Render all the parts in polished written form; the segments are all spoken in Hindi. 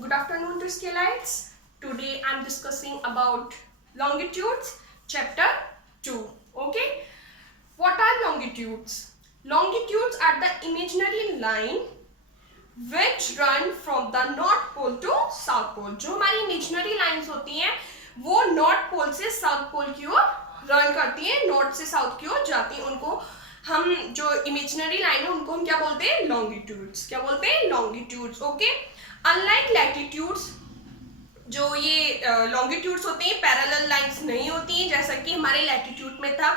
Good afternoon to Scalites. Today I am discussing about longitudes, chapter 2. Okay. What are longitudes? Longitudes are the imaginary line which run from the north pole to south pole. जो हमारी imaginary lines होती हैं वो north pole से south pole की ओर run करती हैं, north से south की ओर जाती हैं. उनको हम जो imaginary line है उनको हम क्या बोलते हैं? Longitudes. क्या बोलते हैं? Longitudes. Okay. Unlike latitudes, जो ये लॉन्गिट्यूड्स होते हैं पैरेलल लाइंस नहीं होती हैं जैसा कि हमारे लैटिट्यूड में था.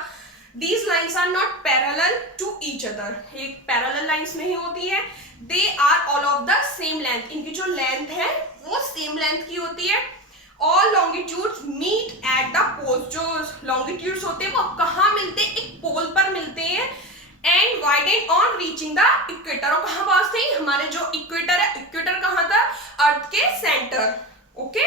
These lines are not parallel to each other. एक पैरेलल लाइंस नहीं होती है. They are all of the same length. इनकी जो लेंथ है वो सेम लेंथ की होती है. All longitudes meet at the poles. जो लॉन्गिट्यूड्स होते हैं वो कहाँ मिलते हैं? एक पोल पर मिलते हैं. And widen on reaching the equator. और कहाँ पास थे? हमारे जो इक्वेटर है, इक्वेटर कहाँ था? अर्थ के centre. Okay.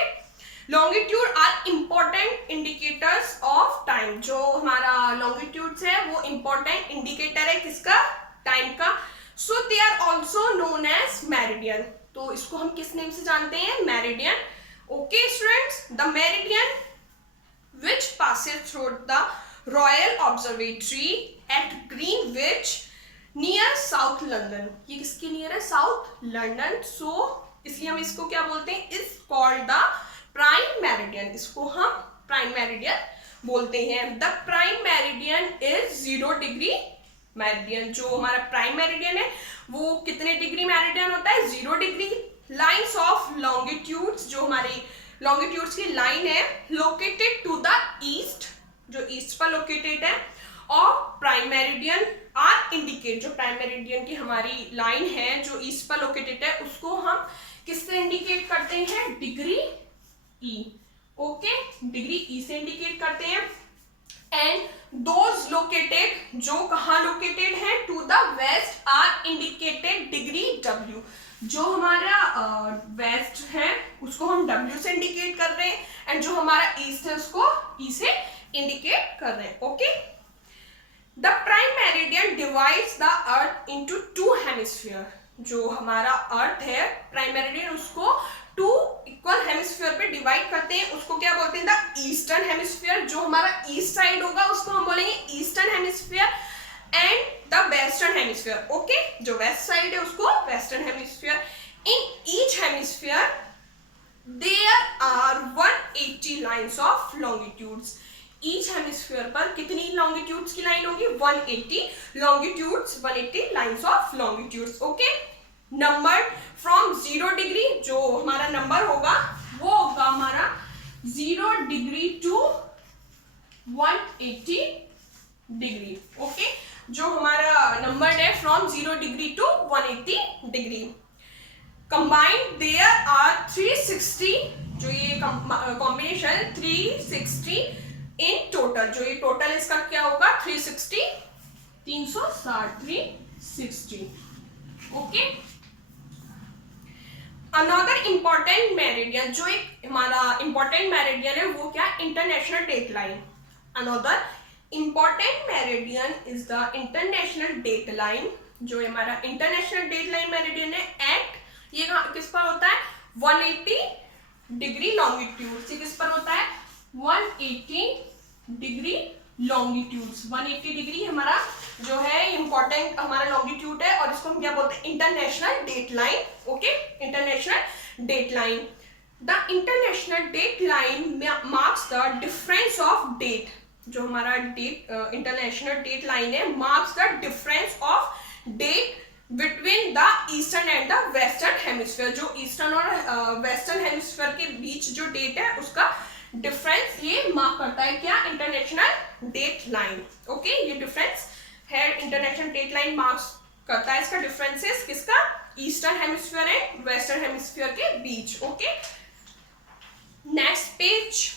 Longitude are important indicators of time. जो हमारा लॉन्गिट्यूड्स है वो इंपॉर्टेंट इंडिकेटर है किसका? टाइम का. So they are also known as meridian. तो इसको हम किस नेम से जानते हैं? Meridian. Okay students, the meridian which passes through the Royal Observatory at Greenwich near South London. ये किसके नियर है? South London. सो इसलिए हम इसको क्या बोलते हैं? Is called the prime meridian. इसको हम प्राइम मेरिडियन बोलते हैं. The prime meridian is 0 degree meridian. जो हमारा प्राइम मेरिडियन है वो कितने डिग्री मेरिडियन होता है? 0 डिग्री. लाइन्स ऑफ लॉन्गिट्यूड्स, जो हमारी लॉन्गिट्यूड्स की लाइन है लोकेटेड टू द ईस्ट, जो ईस्ट पर लोकेटेड है, और प्राइम मेरिडियन आर इंडिकेट. जो प्राइम मेरिडियन की हमारी लाइन है जो ईस्ट पर लोकेटेड है उसको हम किससे इंडिकेट करते हैं? डिग्री ई. ओके, डिग्री ई से इंडिकेट करते हैं. एंड दोज लोकेटेड, जो कहाँ लोकेटेड है? To the west are indicated degree W. जो हमारा वेस्ट है उसको हम W से इंडिकेट कर रहे हैं. एंड जो हमारा ईस्ट है उसको E से इंडिकेट कर रहे हैं. Okay. The prime meridian divides the earth into 2 hemisphere. जो हमारा अर्थ है प्राइम मेरिडियन उसको 2 इक्वल हेमिस्फीयर पे डिवाइड करते हैं. उसको क्या बोलते हैं? The eastern hemisphere. जो हमारा ईस्ट साइड होगा उसको हम बोलेंगे eastern hemisphere. And the western hemisphere. Okay, जो वेस्ट साइड है उसको western hemisphere. In each hemisphere there are 180 lines of longitudes. Each hemisphere पर कितनी लॉन्गिट्यूड्स की लाइन होगी? 180 longitudes, 180 lines of longitudes. Okay. Number from 0 degree, जो हमारा नंबर होगा वो होगा हमारा 0 डिग्री टू 180 डिग्री. ओके. जो हमारा नंबर है from 0 degree to 180 degree. Combined there are 360. जो ये कॉम्बिनेशन 360 इन टोटल. जो ये टोटल इसका क्या होगा? 360, 360, 360. ओके. अनदर इंपॉर्टेंट मेरिडियन, जो एक हमारा इंपॉर्टेंट मेरिडियन है वो क्या? International date line. Another important meridian is the international date line. जो हमारा इंटरनेशनल डेट लाइन मेरिडियन है एट, ये किस पर होता है? 180 डिग्री लॉन्गिट्यूड. ये किस पर होता है? 180 डिग्री लॉन्गिट्यूड्स. 180 डिग्री हमारा जो है इंपॉर्टेंट हमारा लॉन्गिट्यूड है और इसको हम क्या बोलते हैं? International date line. Okay, international date line. The international date line marks the difference of date. जो हमारा डेट इंटरनेशनल डेट लाइन है marks the difference of date between the eastern and the western hemisphere. जो ईस्टर्न और वेस्टर्न हेमिस्फीयर के बीच जो डेट है उसका डिफरेंस ये मार्क करता है क्या? International date line. ओके, ये डिफरेंस है इंटरनेशनल डेट लाइन मार्क्स करता है. इसका डिफरेंसेस किसका? Eastern hemisphere and western hemisphere के बीच. Okay. Next page,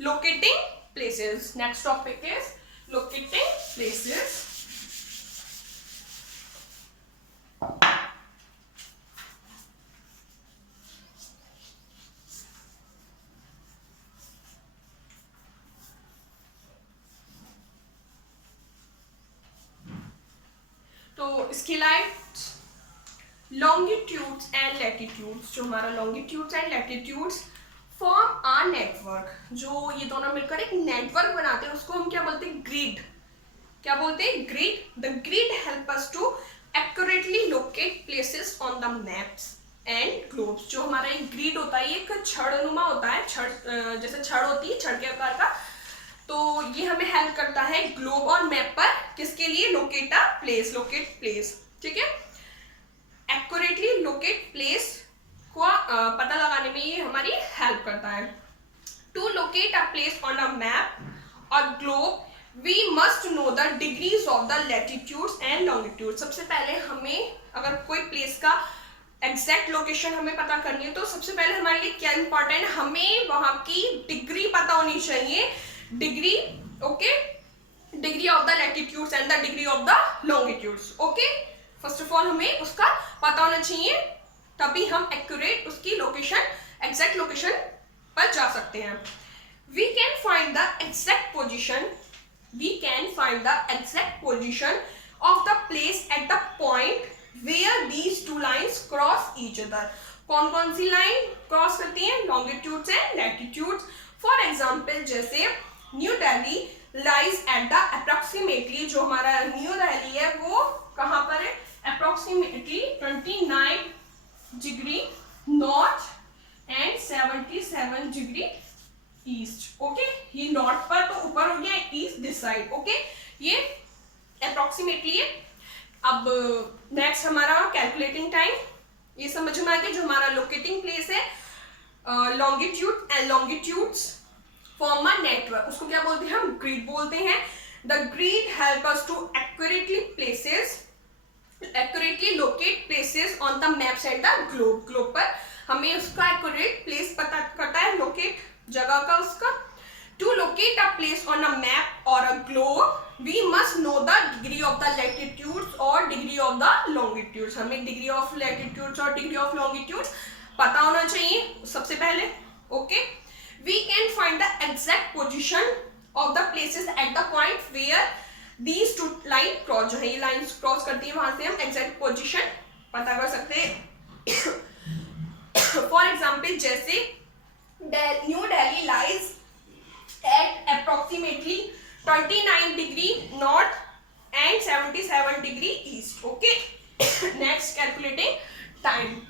locating places. Next topic is locating places. तो इसकी लाइट लॉन्गिट्यूड्स एंड लैटिट्यूड्स, जो हमारा longitudes and latitudes form are network, जो ये दोनों मिलकर एक नेटवर्क बनाते हैं, उसको हम क्या बोलते हैं, ग्रिड। क्या बोलते हैं, grid. The grid help us to accurately locate places on the maps and globes. जो हमारा एक ग्रिड होता है, ये एक छड़नुमा होता है, छड़ जैसे छड़ होती है, छड़ के आकार का, तो ये हमें हेल्प करता है ग्लोब और मैप पर, किसके लिए, locate a place, locate place, ठीक है। एक्यूरेटली लोकेट प्लेस को पता लगाने में ये हमारी हेल्प करता है। To locate a place on a map और globe we must know the degrees of the latitudes and longitude. सबसे पहले हमें अगर कोई प्लेस का एग्जैक्ट लोकेशन हमें पता करनी है, तो सबसे पहले हमारे लिए क्या इंपॉर्टेंट है, हमें वहां की डिग्री पता होनी चाहिए, degree, okay, degree of the latitudes and the degree of the longitudes, okay. First of all हमें उसका पता होना चाहिए, तभी हम एक्यूरेट उसकी लोकेशन, एग्जैक्ट लोकेशन पर जा सकते हैं। We can find the exact position, we can find the exact position of the place at the point where these two lines cross each other. कौन कौन सी लाइन क्रॉस करती हैं, longitudes and latitudes. For example जैसे New Delhi lies at the approximately, जो हमारा न्यू दिल्ली है वो कहाँ पर है, approximately 29 degree north and 77 degree east, okay. ये नॉर्थ पर तो ऊपर हो गया, ईस्ट दिस साइड, ओके, ये अप्रोक्सीमेटली है। अब नेक्स्ट हमारा कैलकुलेटिंग टाइम, ये समझ में आ गया, जो हमारा लोकेटिंग प्लेस है, longitude and longitudes form a network, उसको क्या बोलते हैं, हम ग्रिड बोलते हैं। The grid help us to accurately places, accurately locate places on the maps and the globe. Globe पर हमें उसका एक्यूरेट प्लेस पता करता है, लोकेट जगह का उसका। To locate a place on a map और a globe we must know the degree of the latitudes और डिग्री ऑफ द लॉन्गिट्यूड्स। हमें डिग्री ऑफ लैटिट्यूड्स और डिग्री ऑफ लॉन्गिट्यूड्स पता होना चाहिए सबसे पहले, okay. We can find the exact position of the places at the point where these two line cross, जो है ये लाइन क्रॉस करती है, वहां से हम एग्जैक्ट पोजीशन पता कर सकते हैं। फॉर एग्जाम्पल जैसे New Delhi lies eight approximately 29 degree north and 77 degree east, okay. Next calculating time,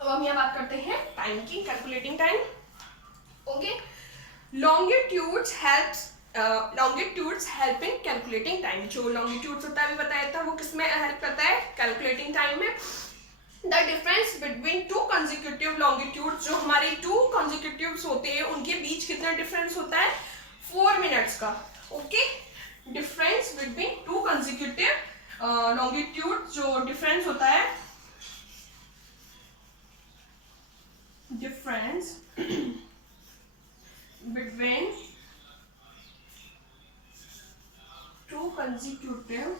हम यहाँ बात करते हैं टाइम की, calculating time, okay. Longitudes help in calculating time. जो लॉन्गिट्यूड्स होता है, अभी बताया था, वो किसमें हेल्प करता है, कैलकुलेटिंग टाइम में। The difference between two consecutive longitudes, जो हमारे टू कंसेक्यूटिव्स होते हैं उनके बीच कितना डिफरेंस होता है, 4 मिनट्स का, okay. Difference between two consecutive longitude, जो डिफरेंस होता है, difference between two consecutive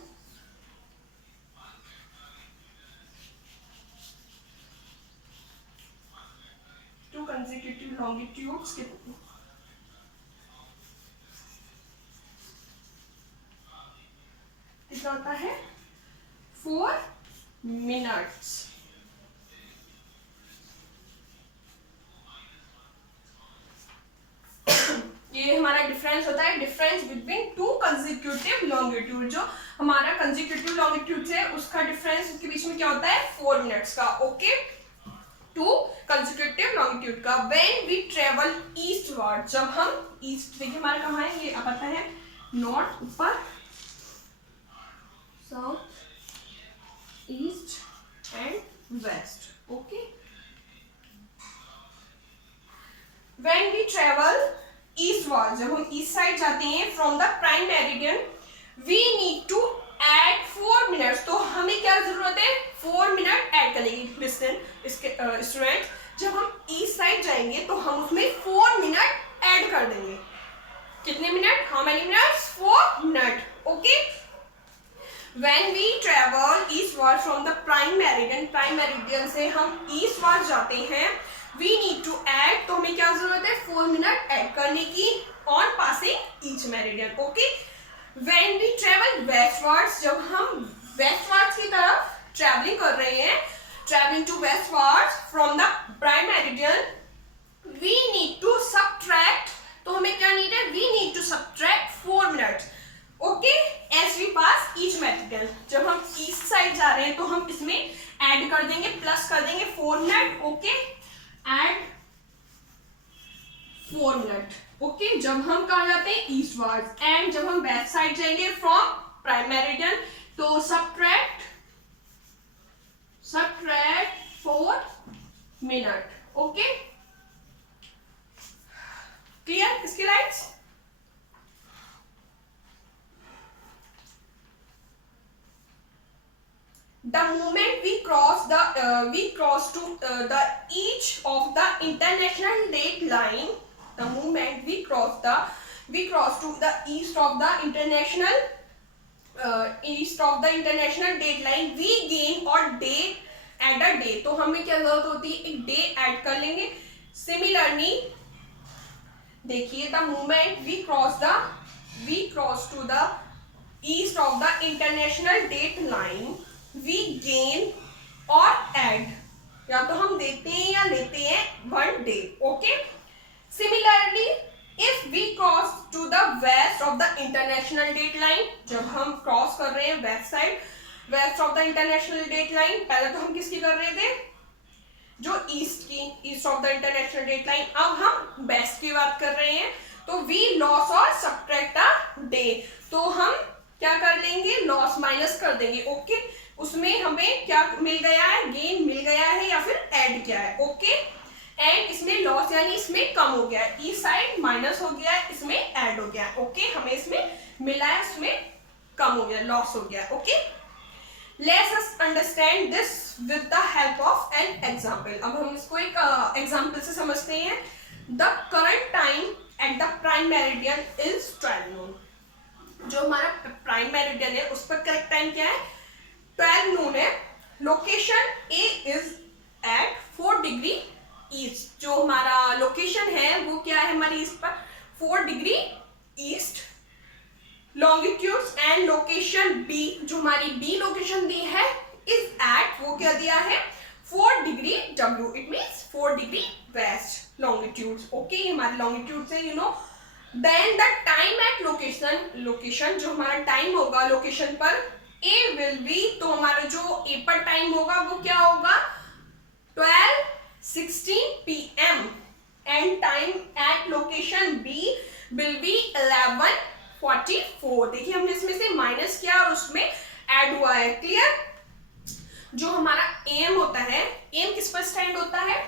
longitudes कितना होता है, 4 मिनट्स। ये हमारा डिफरेंस होता है, difference between two consecutive longitude. जो हमारा कंसेक्यूटिव लॉन्गिट्यूड है उसका डिफरेंस, उसके बीच में क्या होता है, 4 मिनट्स का, ओके। टू कंसेक्यूटिव लॉन्गिट्यूड का। व्हेन वी ट्रेवल ईस्टवर्ड, जब हम ईस्ट, देखिए हमारा कहाँ है, ये पता है, नॉर्थ ऊपर, south, east and west, okay. When we travel eastward, जब हम ईस्ट साइड जाते हैं from the prime meridian, we need to add 4 minutes. तो हमें क्या जरूरत है, 4 मिनट ऐड करने की। लिसन इसके स्टूडेंट, जब हम ईस्ट साइड जाएंगे तो हम उसमें 4 मिनट ऐड कर देंगे। कितने minute, how many minutes, 4 minute, when we travel eastward from the prime meridian से हम ईस्टवर्ड जाते हैं, वी नीड टू ऐड, तो हमें क्या जरूरत है, 4 मिनट ऐड करने की on passing each meridian. Okay, when we travel westwards, जब हम वेस्टवर्ड्स की तरफ ट्रेवलिंग कर रहे हैं, travelling to westwards from the prime meridian, we need to subtract, तो हमें क्या नीड है, we need to subtract 4 minutes. Okay, as we pass each meridian, जब हम ईस्ट साइड जा रहे हैं तो हम इसमें ऐड कर देंगे, प्लस कर देंगे 4 minute. Okay, add 4 minute. Okay, जब हम कहा जाते हैं ईस्टवर्ड, एंड जब हम वेस्ट साइड जाएंगे फ्रॉम प्राइम मेरिडियन, तो सबट्रैक्ट 4 मिनट. ओके, क्लियर इसकी rights. The moment we cross to the each of the international date line, the moment we cross to the east of the international date line, we gain or day add a day. तो हमें क्या जरूरत होती है, एक डे ऐड कर लेंगे. सिमिलरली देखिए, the moment we cross to the east of the international date line, we gain or add, या तो हम देते हैं या लेते हैं 1 day. Okay, similarly if we cross to the west of the international date line, जब हम क्रॉस कर रहे हैं west side, west of the international date line, पहले तो हम किसकी कर रहे थे, जो east of the international date line, अब हम वेस्ट की बात कर रहे हैं, तो वी लॉस और सबट्रैक्ट अ डे, तो हम क्या कर लेंगे, लॉस माइनस कर देंगे. ओके, उसमें हमें क्या मिल गया है, गेन मिल गया है या फिर ऐड किया है. ओके, एंड इसमें लॉस यानी इसमें कम हो गया है, इस साइड माइनस हो गया है, इसमें ऐड हो गया है. ओके, हमें इसमें मिला है, इसमें कम हो गया, लॉस हो गया. Okay, let's us understand this with the help of an example. अब हम इसको एक एग्जांपल से समझते हैं. The current time at the prime meridian is 12 noon. जो हमारा प्राइम मेरिडियन है उस पर करेक्ट टाइम क्या है, 12 noon है. Location A is at 4 degree east, जो हमारा लोकेशन है वो क्या है हमारी ईस्ट पर, 4 degree east. Longitudes and location B, जो हमारी बी लोकेशन दी है, इज एट, वो क्या दिया है, 4 degree W, it means 4 degree west longitudes. Okay, हमारे लॉन्गिट्यूड है, you know. Then the time at location, जो हमारा टाइम होगा लोकेशन पर, ए विल बी, तो हमारा जो ए पर टाइम होगा वो क्या होगा, 12:16 PM, and time at location B will be 11:44. देखिए, हमने इसमें से माइनस किया और उसमें ऐड हुआ है. क्लियर. जो हमारा एम होता है, एम किस पर स्टैंड होता है,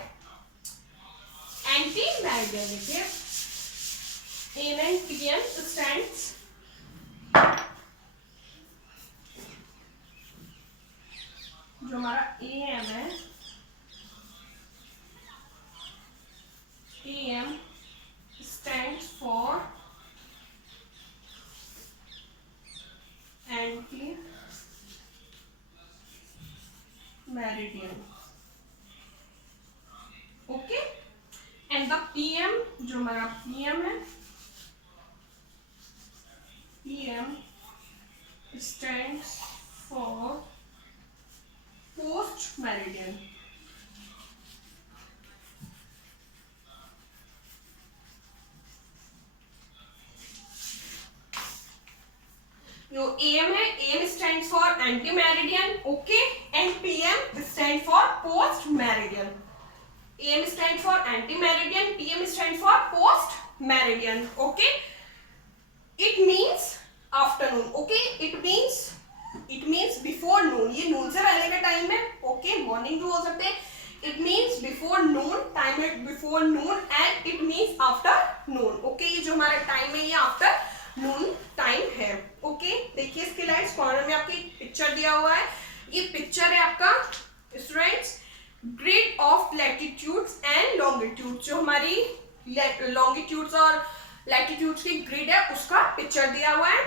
एंटी मेरिडियन. देखिए, एम एंड पीएम स्टैंड्स, जो हमारा एम है, AM stands for anti meridian. Okay, and the PM, जो हमारा पीएम है, PM stands for post meridian. जो एम है, AM stand for anti meridian. Okay, and PM stand for post meridian. AM stand for anti meridian, PM stand for post meridian. Okay, it means afternoon. Okay, it means before noon. ये नून से पहले का टाइम है. ओके, मॉर्निंग भी हो सकते हैं. It means before Noon, time it before Noon, and it means after Noon. Okay, ये जो हमारा टाइम है ये आफ्टर नून टाइम है. ओके, देखिए इसके राइट कॉर्नर में आपकी पिक्चर दिया हुआ है. ये पिक्चर है आपका students, grid of latitudes and longitudes. जो हमारी लॉन्गिट्यूड्स और लैटिट्यूड्स की ग्रिड है उसका पिक्चर दिया हुआ है.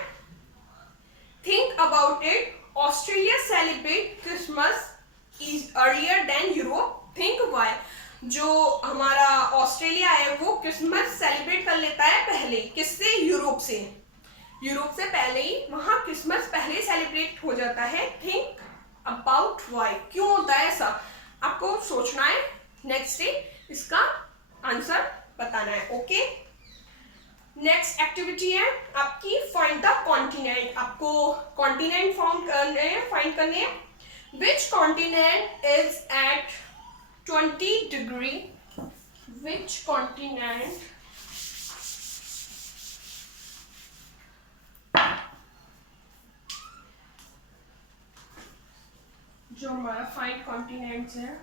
Think about it. Australia celebrate Christmas is earlier than Europe, think why. जो हमारा ऑस्ट्रेलिया है वो क्रिसमस सेलिब्रेट कर लेता है पहले, किससे? यूरोप से। यूरोप से पहले ही वहां क्रिसमस पहले सेलिब्रेट हो जाता है, थिंक अबाउट व्हाई, क्यों होता है ऐसा, आपको सोचना है। नेक्स्ट डे इसका आंसर बताना है। ओके, नेक्स्ट एक्टिविटी है आपकी फाइंड द कॉन्टिनेंट। आपको कॉन्टिनेंट फाइंड करने हैं। Which continent is at 20 degree, which continent जो हमारा 5 कॉन्टिनेंट्स है,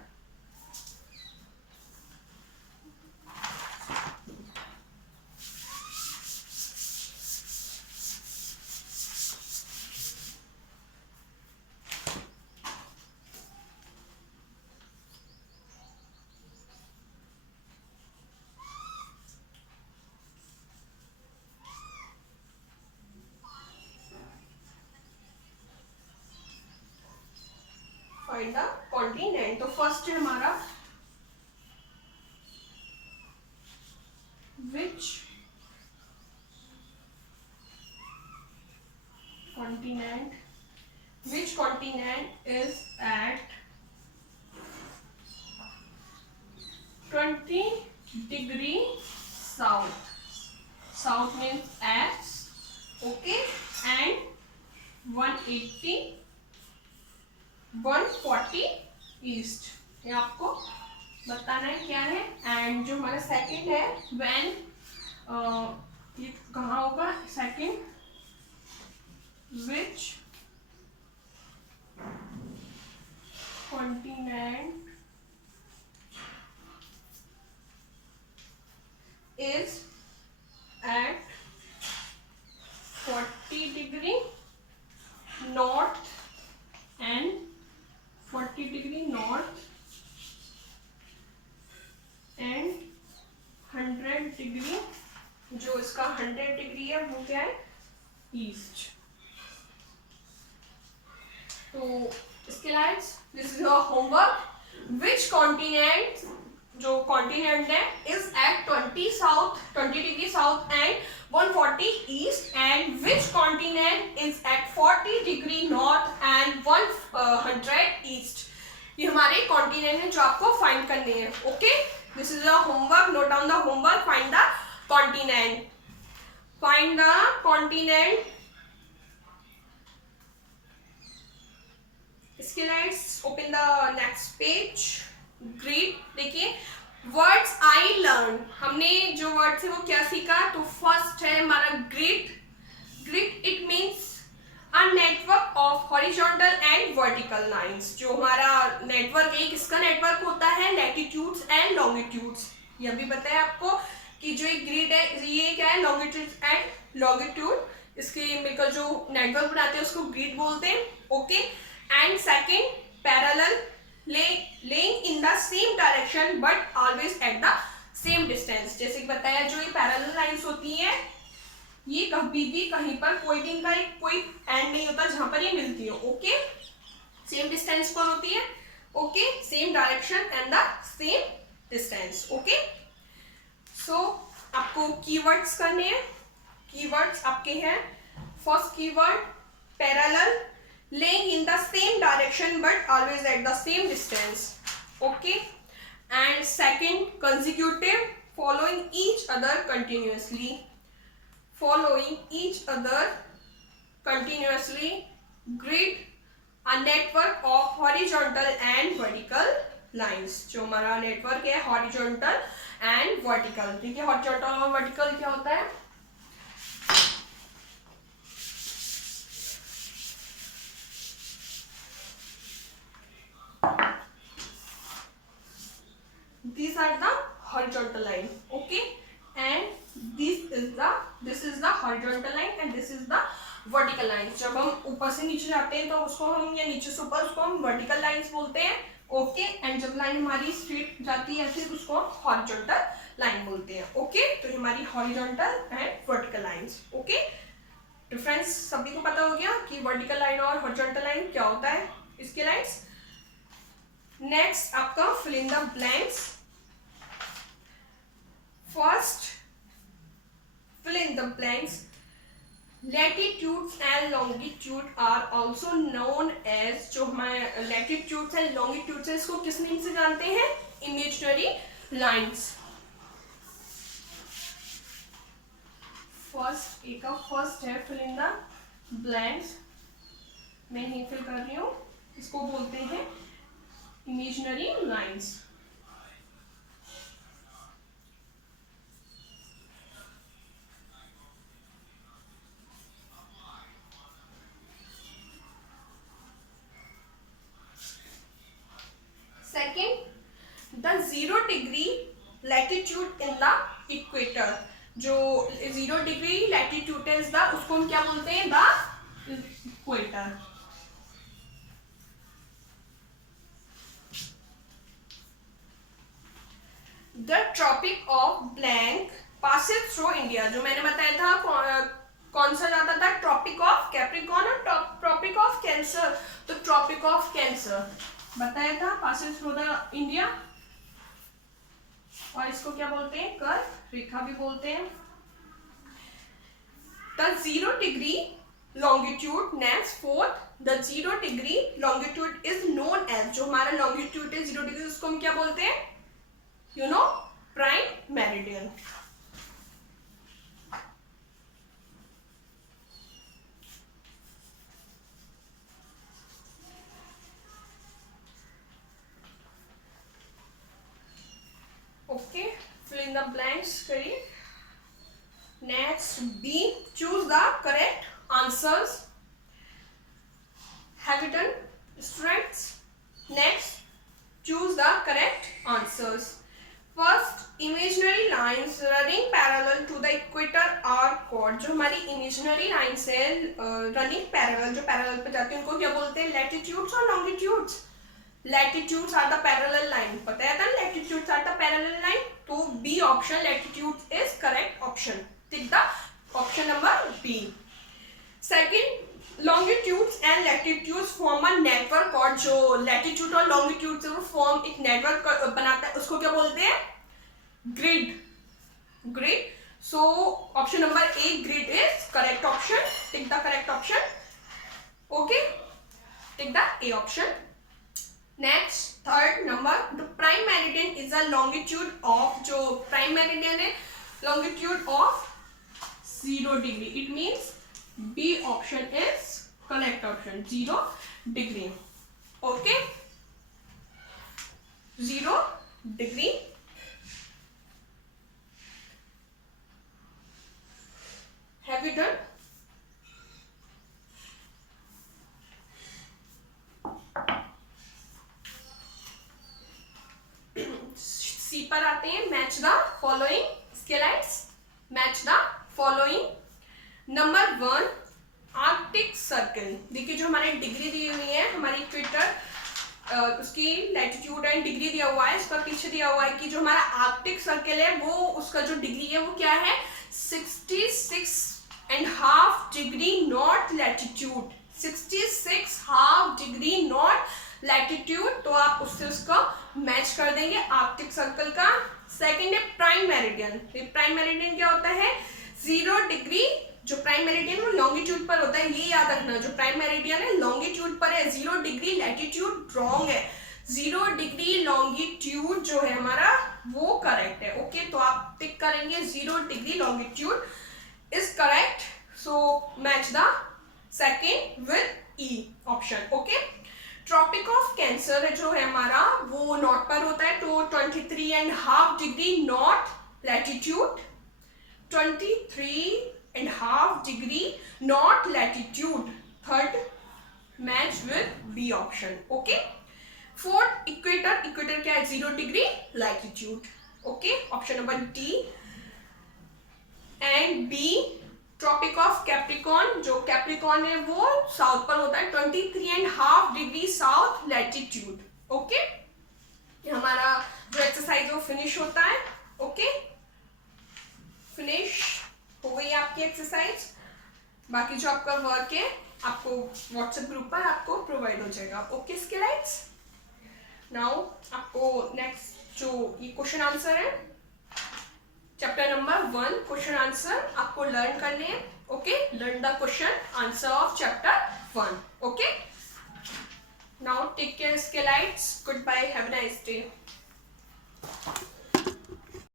फाइंड द कॉन्टिनेंट। तो फर्स्ट है हमारा which continent is at 20 degree south, south means S, okay, and 140 east, ये आपको बताना है क्या है। एंड जो हमारा सेकंड है व्हेन, ये कहाँ होगा second, which continent is at 40 degree north and 40 degree north and 100 degree, जो इसका 100 डिग्री है वो क्या है, ईस्ट। तो इसके लाइक्स, this is your homework. Which continent, जो कॉन्टिनेंट है, is at 20 degree south and 140 east, and which continent is at 40 degree north and 100 east. ये हमारे कॉन्टिनेंट है जो आपको फाइंड करने हैं। Okay, this is the homework, note down the homework. Find the continent, find the continent. इसके लाइट्स open the next page. Great, देखिए वर्ड्स आई लर्न, हमने जो वर्ड्स है वो क्या सीखा। तो फर्स्ट है हमारा grid. Grid it means a network of horizontal and vertical lines. जो हमारा नेटवर्क है, किसका नेटवर्क होता है, लैटिट्यूड्स एंड लॉन्गिट्यूड्स। ये भी बताया आपको कि जो एक ग्रिड है ये क्या है, लॉन्गिट्यूड एंड लॉन्गिट्यूड, इसके मिलकर जो नेटवर्क बनाते हैं उसको ग्रिड बोलते हैं। Okay, and second parallel, laying in the same direction but always at the same distance। जैसे कि बताया जो ये पैरेलल लाइंस होती हैं ये कभी भी कहीं पर कोई भी इनका कोई एंड नहीं होता जहां पर ये मिलती है। ओके, सेम डिस्टेंस पर होती है। Okay, same direction and the same distance. Okay, so आपको कीवर्ड्स करने हैं। कीवर्ड्स आपके हैं, first keyword parallel, laying in the same direction but always at the same distance. Okay, and second consecutive, following each other continuously, following each other continuously. Grid, a network of horizontal and vertical lines। जो हमारा नेटवर्क है horizontal and vertical। देखिए horizontal और vertical क्या होता है। These are the horizontal line, okay, and this is the horizontal line and this is the vertical line। जब हम ऊपर से नीचे जाते हैं तो उसको हम, या नीचे से ऊपर, उसको हम vertical lines बोलते हैं। ओके, एंड जब लाइन हमारी स्ट्रेट जाती है फिर उसको हॉरिजॉन्टल लाइन बोलते हैं। ओके, तो हमारी horizontal and vertical lines. Okay, difference सभी को पता हो गया कि वर्टिकल लाइन और हॉरिजॉन्टल लाइन क्या होता है इसके लाइन्स। नेक्स्ट आपका fill in the blanks. First fill in the blanks. Latitudes and longitude are also known as, जो हमारे latitudes and longitudes है इसको किस नेम से जानते हैं? Imaginary lines. फर्स्ट एक का फर्स्ट है fill in the blanks, मैं नहीं फिल कर रही हूँ, इसको बोलते हैं imaginary lines. Second the 0 degree latitude in the equator, जो 0 डिग्री लैटिट्यूड है द उसको हम क्या बोलते हैं? The equator. The tropic of blank passes through India, जो मैंने बताया था कौन सा जाता था? ट्रॉपिक ऑफ कैप्रिकॉर्न और ट्रॉपिक ऑफ कैंसर. तो ट्रॉपिक ऑफ कैंसर बताया था पासेस थ्रू द इंडिया, और इसको क्या बोलते हैं? कर्व रेखा भी बोलते हैं. The 0 degree longitude next fourth, the 0 degree longitude is known as, जो हमारा लॉन्गिट्यूड है 0 डिग्री उसको हम क्या बोलते हैं? You know, prime meridian. Okay, fill in the blanks करिए. Next B, choose the correct answers. Have you done, students? Next, choose the correct answers. First, imaginary lines running parallel to the equator are called, जो हमारी imaginary lines है running parallel, जो parallel पे जाती है उनको क्या बोलते हैं? Latitudes और longitudes. Latitudes are the parallel line, पता है था? Latitudes are the parallel line. तो B option latitudes is correct option. Tick the option number B. Second, longitudes and latitudes form a network, और जो latitude और longitude से वो form एक network बनाता है उसको क्या बोलते हैं? Grid. Grid. So option number A, grid is correct option. Tick the correct option. Okay. Tick the A option. Next, third number, the prime meridian is a longitude of, जो prime meridian है longitude of 0 degree. It means B option is correct option, 0 degree. Okay, 0 degree. Have you done? सी पर आते हैं. मैच द फॉलोइंग स्केलाइट्स. Match the following. Number 1, Arctic Circle. देखिए जो हमारी डिग्री दी हुई है हमारी इक्वेटर उसकी लैटिट्यूड एंड डिग्री दिया हुआ है. इसका पीछे दिया हुआ है कि जो हमारा आर्कटिक सर्कल है वो उसका जो डिग्री है वो क्या है? 66.5 degree north latitude. 66.5 degree north latitude. तो आप उससे उसका मैच कर देंगे आर्कटिक सर्कल का. सेकंड है प्राइम मेरिडियन. प्राइम मेरिडियन क्या होता है? 0 डिग्री. जो प्राइम मेरिडियन वो लॉन्गिट्यूड पर होता है, ये याद रखना. जो प्राइम मेरिडियन है लॉन्गिट्यूड पर है. 0 डिग्री लैटिट्यूड रॉन्ग है. 0 डिग्री लॉन्गिट्यूड जो है हमारा वो करेक्ट है. ओके, तो आप टिक करेंगे 0 degree longitude is correct. So match the second with E option. Okay. Tropic of cancer जो है हमारा वो नॉर्थ पर होता है. तो 23.5 degree north latitude. 23.5 degree north latitude. Third match with B option. Okay. Fourth equator. Equator क्या है? 0 degree latitude. Okay, option number D and B. Tropic of Capricorn. जो कैप्रिकॉर्न है वो साउथ पर होता है. 23.5 डिग्री साउथ लैटिट्यूड. ओके, हमारा जो एक्सरसाइज वो फिनिश होता है. ओके, फिनिश हो गई आपकी एक्सरसाइज. बाकी जो आपका वर्क है आपको व्हाट्सएप ग्रुप पर आपको प्रोवाइड हो जाएगा। ओके स्किलाइट्स, नाउ आपको नेक्स्ट जो ये क्वेश्चन आंसर है चैप्टर नंबर 1 क्वेश्चन आंसर आपको लर्न करने हैं। Okay, learn the question answer of chapter 1। Okay, now take care skillites, goodbye, have a nice day.